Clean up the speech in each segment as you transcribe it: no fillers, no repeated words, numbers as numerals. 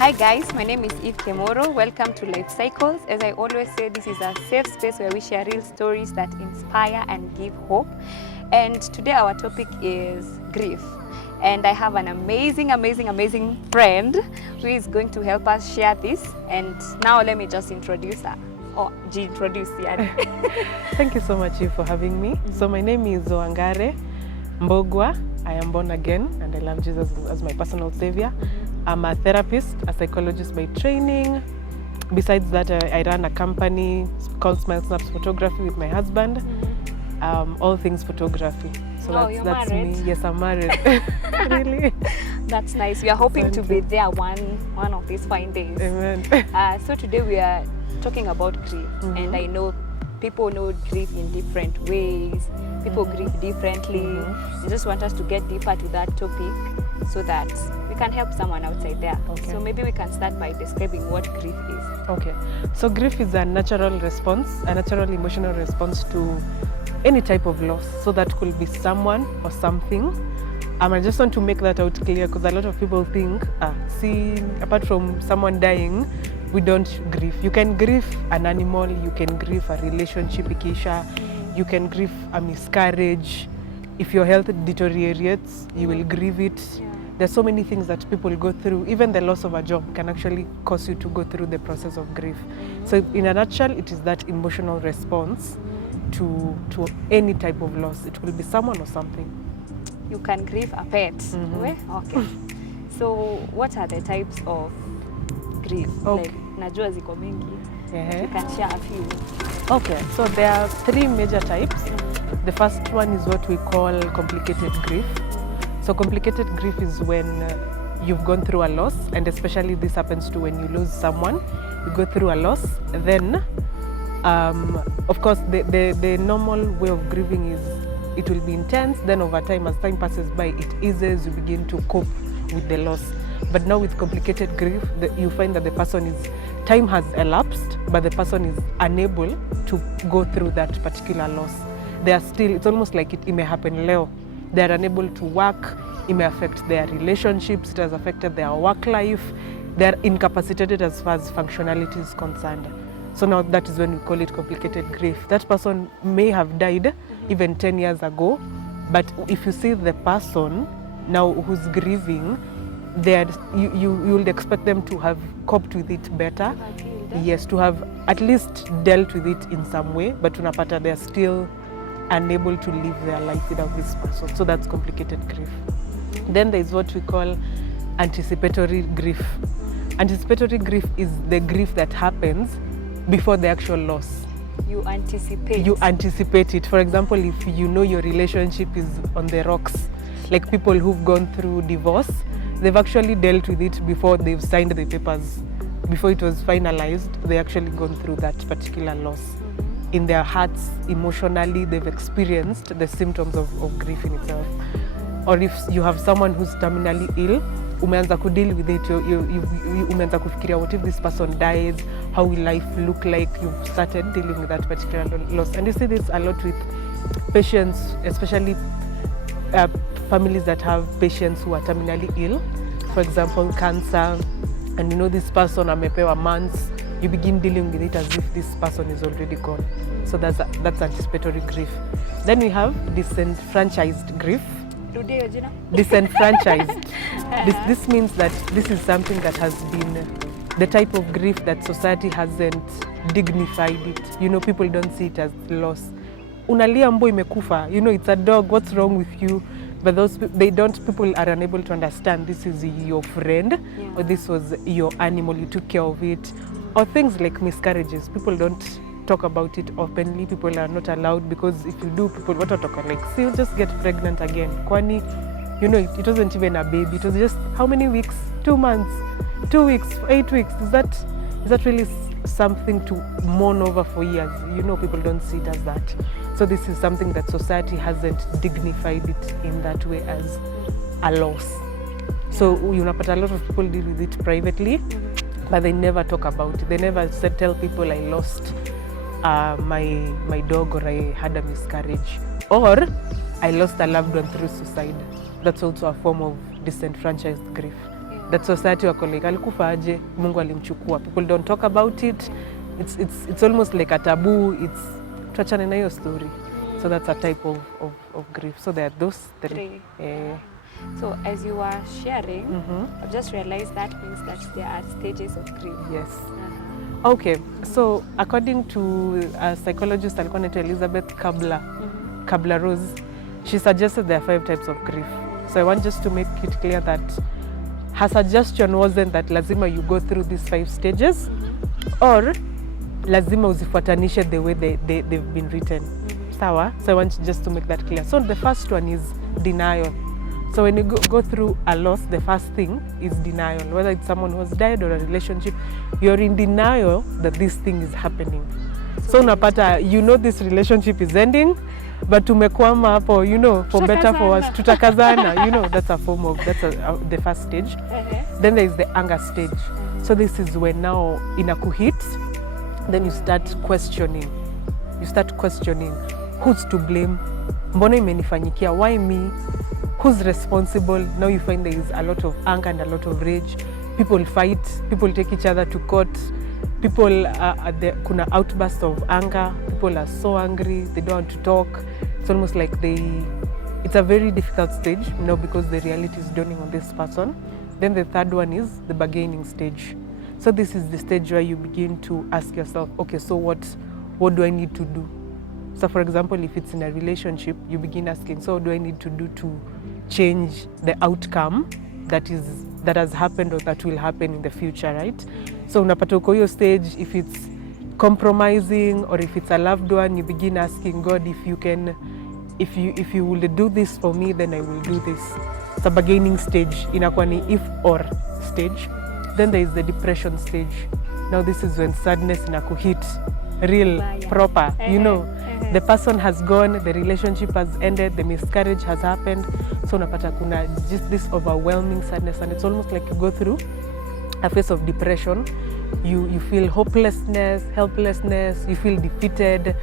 Hi guys, my name is Eve Kemoro. Welcome to Life Cycles. As I always say, this is a safe space where we share real stories that inspire and give hope. And today our topic is grief. And I have an amazing friend who is going to help us share this. And now let me just introduce her. Thank you so much, Eve, for having me. So my name is Wangare Mbogwa. I am born again and I love Jesus as my personal savior. I'm a therapist, a psychologist by training. Besides that, I run a company called Smile Snaps Photography with my husband. All things photography. So that's married? Me. Yes, I'm married. Really? That's nice. We are hoping to be there one of these fine days. Amen. So today we are talking about grief, and I know people know grief in different ways. People grieve differently. I just want us to get deeper to that topic so that we can help someone outside there. Okay. So maybe we can start by describing what grief is. Okay. So grief is a natural response, a natural emotional response to any type of loss. So that could be someone or something. I just want to make that out clear because a lot of people think, apart from someone dying, we don't grieve. You can grieve an animal, you can grieve a relationship, Ikisha, you can grieve a miscarriage. If your health deteriorates, you will grieve it. There's so many things that people go through. Even the loss of a job can actually cause you to go through the process of grief. So in a nutshell, it is that emotional response to any type of loss. It will be someone or something. You can grieve a pet. Okay. So what are the types of grief? Okay. Like, najua ziko mingi. You can share a few. Okay, so there are three major types. The first one is what we call complicated grief. So complicated grief is when you've gone through a loss, and especially this happens to when you lose someone. You go through a loss, then of course the normal way of grieving is it will be intense, then over time, as time passes by, it eases, you begin to cope with the loss. But now with complicated grief, you find that the person time has elapsed, but the person is unable to go through that particular loss. They are still, it's almost like it may happen leo. They are unable to work, it may affect their relationships, it has affected their work life, they are incapacitated as far as functionality is concerned. So now that is when we call it complicated grief. That person may have died even 10 years ago, but if you see the person now who's grieving, you would expect them to have coped with it better. Yes, to have at least dealt with it in some way, but unapata they're still unable to live their life without this person. So that's complicated grief. Then there is what we call anticipatory grief. Anticipatory grief is the grief that happens before the actual loss. You anticipate. You anticipate it. For example, if you know your relationship is on the rocks, like people who've gone through divorce, they've actually dealt with it before they've signed the papers. Before it was finalized, they actually gone through that particular loss. In their hearts, emotionally, they've experienced the symptoms of grief in itself. Or if you have someone who's terminally ill, umeanza kudeal with it, umeanza kufikiria, what if this person dies, how will life look like? You've started dealing with that particular loss. And you see this a lot with patients, especially families that have patients who are terminally ill. For example, cancer, and you know this person amepewa months, you begin dealing with it as if this person is already gone. So that's anticipatory grief. Then we have disenfranchised grief. Disenfranchised. This means that this is something that has been the type of grief that society hasn't dignified it. You know, people don't see it as loss. Unalia mbo imekufa. You know, it's a dog. What's wrong with you? But people are unable to understand this is your friend, or this was your animal, you took care of it. Or things like miscarriages. People don't talk about it openly. People are not allowed, because if you do, people what talk like, see, you'll just get pregnant again. Kwani, you know, it wasn't even a baby. It was just how many weeks? 2 months, 2 weeks, 8 weeks. Is that really something to mourn over for years? You know, people don't see it as that. So this is something that society hasn't dignified it in that way as a loss. So you know, but a lot of people deal with it privately, but they never talk about it. They never tell people I lost my dog, or I had a miscarriage, or I lost a loved one through suicide. That's also a form of disenfranchised grief. that society wako like alikufa aje, Mungu alimchukua. People don't talk about it. It's almost like a taboo. It's tuachane na hiyo story. So that's a type of grief. So there are those three. So as you were sharing, I've just realized that means that there are stages of grief. Yes. Okay, so according to a psychologist alikuwa anaitwa Elizabeth Kubler-Ross, she suggested there are 5 types of grief. So I want just to make it clear that her suggestion wasn't that lazima you go through these 5 stages or lazima uzifuatanishe the way they've been written. Sawa? So I want just to make that clear. So the first one is denial. So when you go through a loss, the first thing is denial. Whether it's someone who has died or a relationship, you're in denial that this thing is happening. So unapata, you know this relationship is ending, but tumekwama hapo, you know, for better for worse, tutakazana, you know, that's the first stage. Then there is the anger stage. So this is when now inakuhit, then you start questioning. Who's to blame? Mbona imenifanyikia? Why me? Who's responsible? Now you find there is a lot of anger and a lot of rage. People fight, people take each other to court. People kuna outbursts of anger. People are so angry, they don't want to talk. It's almost like it's a very difficult stage, you know, because the reality is dawning on this person. Then the third one is the bargaining stage. So this is the stage where you begin to ask yourself, okay, so what do I need to do? So for example, if it's in a relationship, you begin asking, so what do I need to do to change the outcome that has happened or that will happen in the future, right? So unapata uko hiyo stage, if it's compromising or if it's a loved one, you begin asking God, if you will do this for me, then I will do this. It's a bargaining stage, inakuwa ni if or stage. Then there is the depression stage. Now this is when sadness inakuhit real proper, you know. The person has gone, the relationship has ended, the miscarriage has happened. So unapata kuna just this overwhelming sadness, and it's almost like you go through a phase of depression. You feel hopelessness, helplessness, you feel defeated.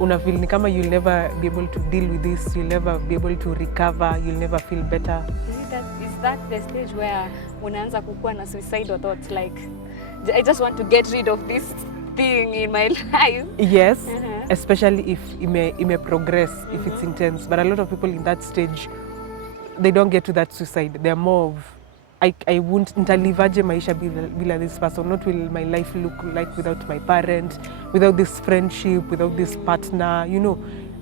Unafeel ni kama you'll never be able to deal with this, you'll never be able to recover, you'll never feel better. Is that the stage where unaanza kukua na suicidal thoughts, like I just want to get rid of this thing in my life? Yes, especially if ime progress, if it's intense. But a lot of people in that stage, they don't get to that suicide. They're more of, I won't ntalivaje maisha bila this person. What will my life look like without my parent, without this friendship, without this partner, you know?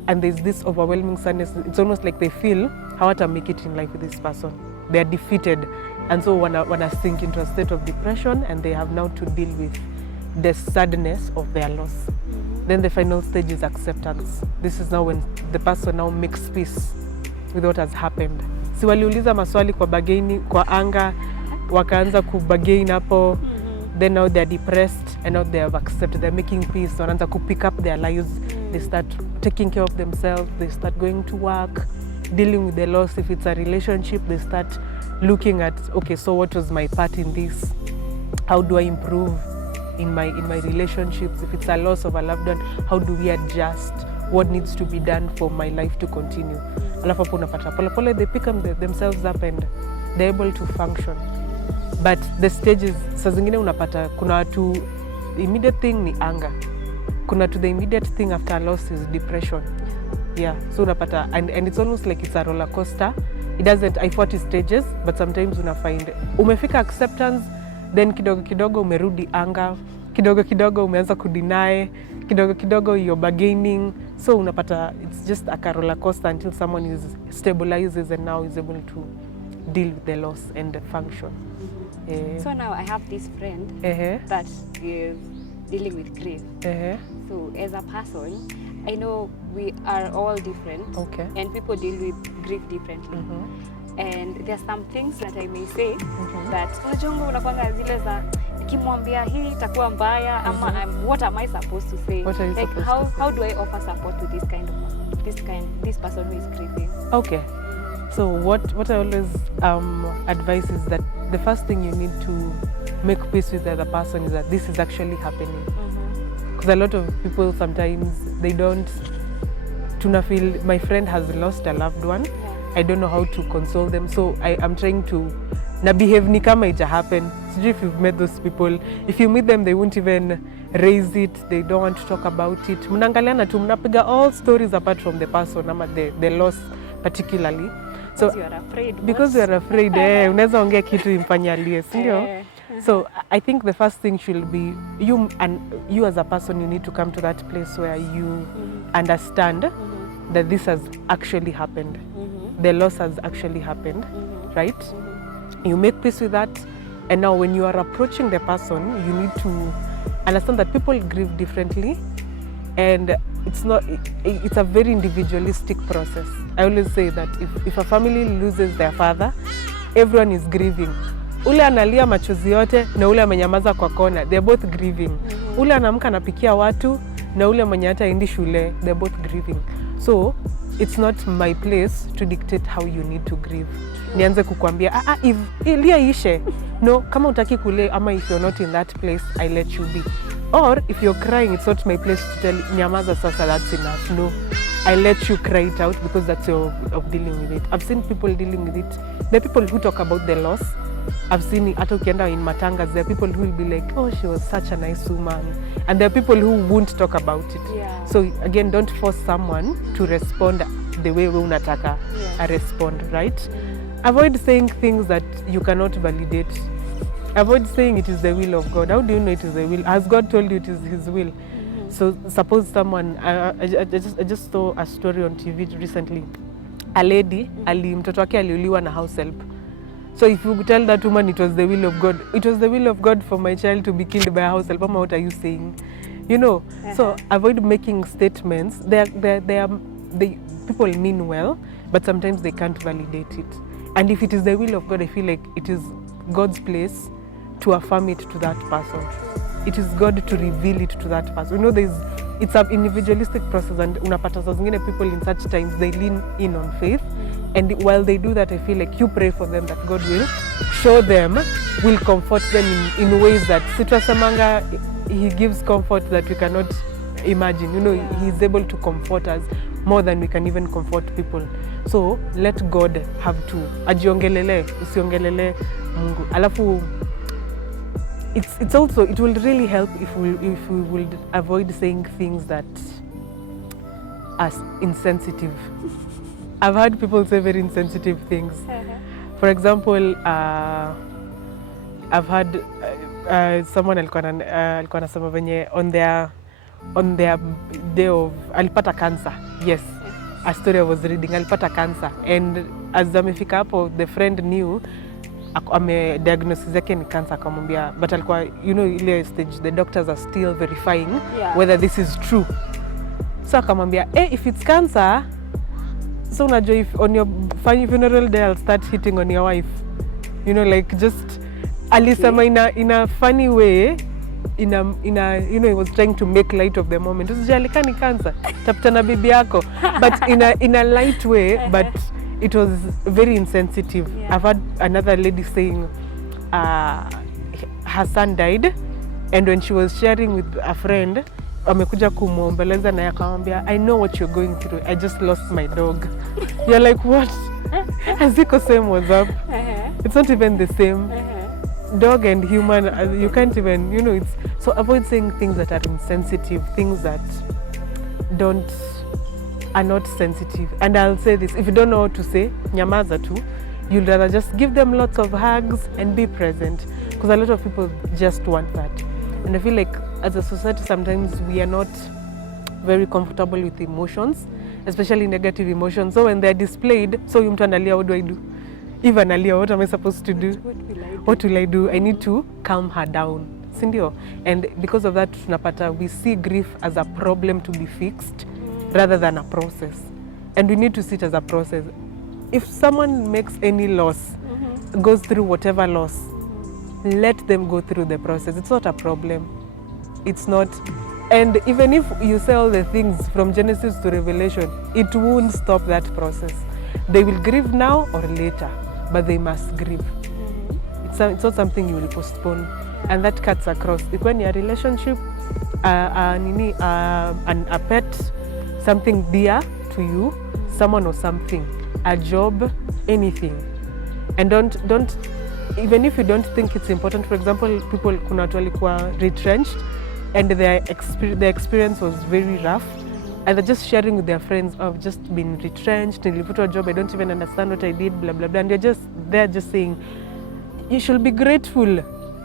And there's this overwhelming sadness. It's almost like they feel hawata make it in life with this person. They're defeated. And so wanna sink into a state of depression, and they have now to deal with the sadness of their loss. Then the final stage is acceptance. This is now when the person now makes peace with what has happened. Si waliuliza maswali kwa bargaining, kwa anger, wakaanza kubargain hapo. Then now they're depressed, and now they have accepted, they're making peace, wanaanza ku pick up their lives. They start taking care of themselves, they start going to work, dealing with the loss. If it's a relationship, they start looking at, okay, so what was my part in this? How do I improve in my relationships? If it's a loss of a loved one, how do we adjust? What needs to be done for my life to continue? Alafu hapo unapata pole they pick themselves up and they're able to function. But the stages, saa zingine unapata kuna watu, the immediate thing ni anger. Kuna to the immediate thing after a loss is depression. Yeah, so unapata, and it's almost like it's a roller coaster. It doesn't, I fought stages, but sometimes unafind umefika acceptance, then kidogo umerudi anger, kidogo umeanza kudeny, kidogo you're bargaining. So unapata, it's just a roller coaster until someone stabilizes and now is able to deal with the loss and function. So now I have this friend that is dealing with grief. So as a person, I know we are all different, and people deal with grief differently. And there are some things that I may say that unajongo unakwanga zile za nikimwambia hii itakuwa mbaya ama what am I supposed to say? Like how do I offer support to this person who is grieving? Okay. So what I always advise is that the first thing you need to make peace with the other person is that this is actually happening. Because a lot of people sometimes they don't feel my friend has lost a loved one. I don't know how to console them. So I'm trying to na behave ni kama ija happen. Sijui if you've met those people. If you meet them, they won't even raise it. They don't want to talk about it. Mnaangaliana tu, mnapiga all stories apart from the person ama the loss particularly. So Because you are afraid. because you are afraid, unaweza ongea kitu imfanye alie, si ndio? So I think the first thing should be you as a person, you need to come to that place where you understand that this has actually happened. The loss has actually happened, right? You make peace with that. And now when you are approaching the person, you need to understand that people grieve differently, and it's a very individualistic process. I always say that if a family loses their father, everyone is grieving. Ule analia machozi yote na ule amenyamaza kwa kona, they're both grieving. Ule anaamka anapikia watu na ule mwenye hata endi shule, they're both grieving. So it's not my place to dictate how you need to grieve. Nianze kukwambia if ilia ishe, no, kama utaki kule ama if you're not in that place, I let you be. Or if you're crying, it's not my place to tell nyamaza sasa, that's enough. No, I let you cry it out because that's your way of dealing with it. I've seen people dealing with it. There are people who talk about the loss. I've seen it, hata ukienda in matangas, there are people who will be like, oh, she was such a nice woman. And there are people who won't talk about it. Yeah. So again, don't force someone to respond the way we unataka a respond, right? Avoid saying things that you cannot validate. Avoid saying it is the will of God. How do you know it is the will? Has God told you it is His will? So suppose someone, I just saw a story on TV recently. A lady, mtoto wake aliuliwa na house help. So if you tell that woman it was the will of God, it was the will of God for my child to be killed by a house help, what are you saying? You know, so avoid making statements. People mean well, but sometimes they can't validate it. And if it is the will of God, I feel like it is God's place to affirm it to that person. It is God to reveal it to that person. You know, it's an individualistic process, and unapata saa zingine people in such times, they lean in on faith. And while they do that, I feel like you pray for them that God will show them, will comfort them in ways that Sitwasamanga, He gives comfort that we cannot imagine. You know, He is able to comfort us more than we can even comfort people. So let God have to. Ajiongelele, usiongelele Mungu. Alafu, it will really help if we would avoid saying things that are insensitive. I've heard people say very insensitive things. For example, I've heard someone alikuwa anasema venye on their day of alipata cancer. Yes, a story I was reading, alipata cancer, and as amefika hapo, the friend knew diagnosis yake ni cancer, akamwambia, but alikuwa, you know, ile stage the doctors are still verifying whether this is true. So akamwambia, if it's cancer, so unajua, if on your funeral day I'll start hitting on your wife, you know, like just alisema in a funny way, in a you know, he was trying to make light of the moment. Usijali ni cancer, tafuta na bibi yako, but in a light way, but it was very insensitive. I've had another lady saying her son died, and when she was sharing with a friend, amekuja kumuombeleza na akamwambia, I know what you're going through, I just lost my dog. You're like, what? Haziko same was up. It's not even the same. Dog and human, you can't even, you know, it's so avoid saying things that are insensitive, things that are not sensitive. And I'll say this, if you don't know what to say, nyamaza tu. You'd rather just give them lots of hugs and be present, because a lot of people just want that. And I feel like as a society, sometimes we are not very comfortable with emotions, especially negative emotions. So when they're displayed, so mtu analia, what do I do? If analia, what am I supposed to do? What will I do? I need to calm her down. Sindio? And because of that, tunapata, we see grief as a problem to be fixed rather than a process. And we need to see it as a process. If someone makes any loss, goes through whatever loss, let them go through the process. It's not a problem. It's not. And even if you say all the things from Genesis to Revelation, it won't stop that process. They will grieve now or later, but they must grieve. It's not something you will postpone. And that cuts across. When you're a relationship, a pet, something dear to you, someone or something, a job, anything. And don't even if you don't think it's important, for example, people kuna watu walikuwa retrenched and their experience was very rough, and they're just sharing with their friends, I've just been retrenched, niliputwa job, I don't even understand what I did, blah blah blah, and they're just saying you should be grateful,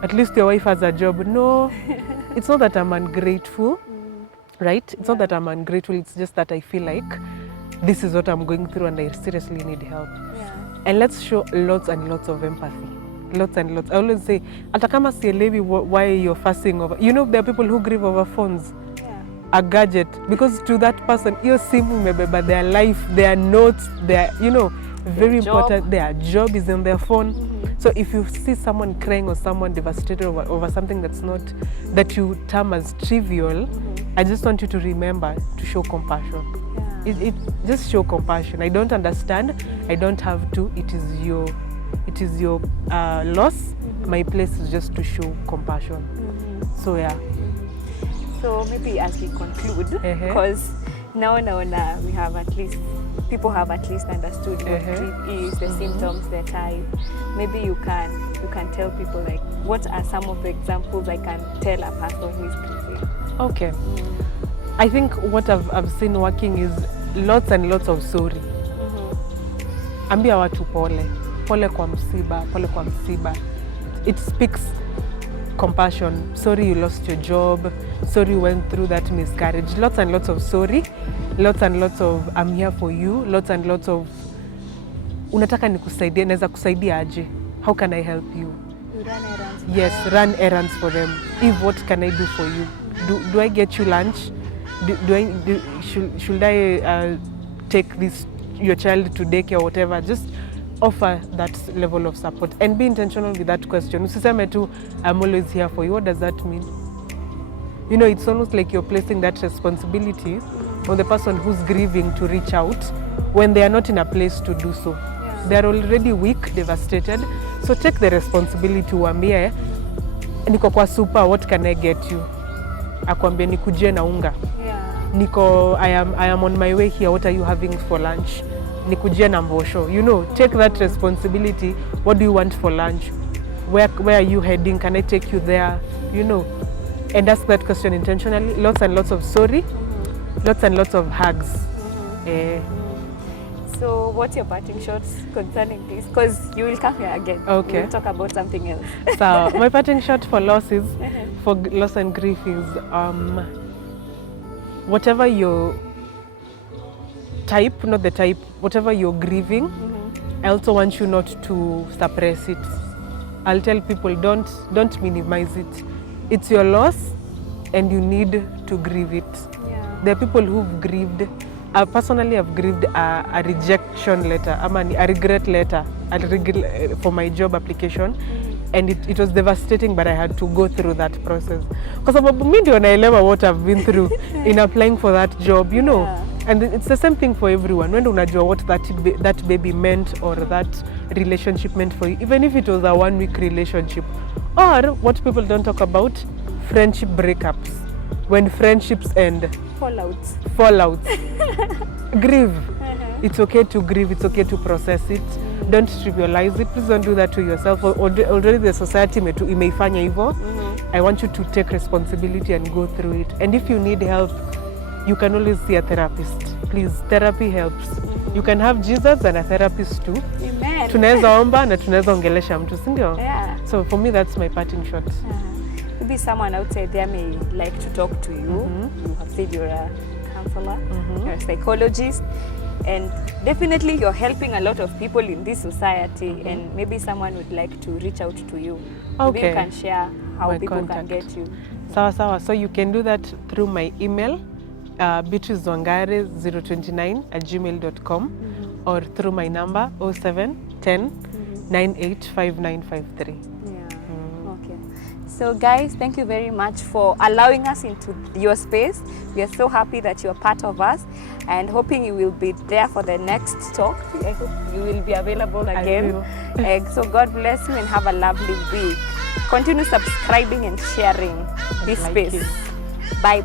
at least your wife has a job. No, it's not that I'm ungrateful, right? It's not that I'm ungrateful, it's just that I feel like this is what I'm going through and I seriously need help. And let's show lots and lots of empathy. Lots and lots. I always say, hata kama sielewi why you're fussing over. You know, there are people who grieve over phones, a gadget, because to that person, your simu imebeba their life, their notes, their, you know, very important. Their job is in their phone. So if you see someone crying or someone devastated over something that's not, that you term as trivial, I just want you to remember to show compassion. It just show compassion. I don't understand. I don't have to. It is your loss. My place is just to show compassion. So yeah. So maybe as we conclude, because now we have at least, people have at least understood what grief is, the symptoms, the type. Maybe you can tell people, like, what are some of the examples I can tell a person who is grieving? Okay. I think what I've seen working is lots and lots of sorry. Ambia watu pole. Pole kwa msiba, pole kwa msiba. It speaks compassion. Sorry you lost your job. Sorry you went through that miscarriage. Lots and lots of sorry. Lots and lots of I'm here for you. Lots and lots of unataka nikusaidie, naweza kusaidia aje? How can I help you? You run errands. Yes, run errands for them. Eve, what can I do for you? Do I get you lunch? Should I take your child to daycare or whatever? Just offer that level of support and be intentional with that question. Usiseme tu, I'm always here for you. What does that mean? You know, it's almost like you're placing that responsibility on the person who's grieving to reach out when they are not in a place to do so. They're already weak, devastated. So take the responsibility. Uambie, niko kwa super, what can I get you? Akwambie nikujie na unga. I am on my way here, what are you having for lunch? Nikujie na mbosho. You know, take that responsibility. What do you want for lunch? Where are you heading? Can I take you there? You know, and ask that question intentionally. Lots and lots of sorry, lots and lots of hugs. So what's your parting shots concerning this? Because you will come here again. Okay. We'll talk about something else. So my parting shot for losses, for loss and grief is whatever your type, not the type, whatever you're grieving, I also want you not to suppress it. I'll tell people, don't minimize it. It's your loss and you need to grieve it. There are people who've grieved. Personally, I've grieved a rejection letter, a regret letter for my job application. And it was devastating, but I had to go through that process. Because mimi ndio naelewa what I've been through in applying for that job, you know. And it's the same thing for everyone. When unajua what that baby meant or that relationship meant for you, even if it was a 1-week relationship. Or what people don't talk about, friendship breakups. When friendships end. Fallouts. Grieve. It's okay to grieve. It's okay to process it. Don't trivialize it. Please don't do that to yourself. Already the society imeifanya hivyo. I want you to take responsibility and go through it. And if you need help, you can always see a therapist. Please, therapy helps. You can have Jesus and a therapist too. Amen. Tunaweza omba na tunaweza ongelesha mtu, si ndio? So for me, that's my parting shot. Maybe someone outside there may like to talk to you. You have said you're a counselor, you're a psychologist, and definitely you're helping a lot of people in this society, and maybe someone would like to reach out to you. Maybe you can share how my people contact. Can get you. Sawa. So you can do that through my email, beatrice029@gmail.com, or through my number 0710 985953. So guys, thank you very much for allowing us into your space. We are so happy that you are part of us and hoping you will be there for the next talk. I hope you will be available again. So God bless you and have a lovely week. Continue subscribing and sharing this space. Bye.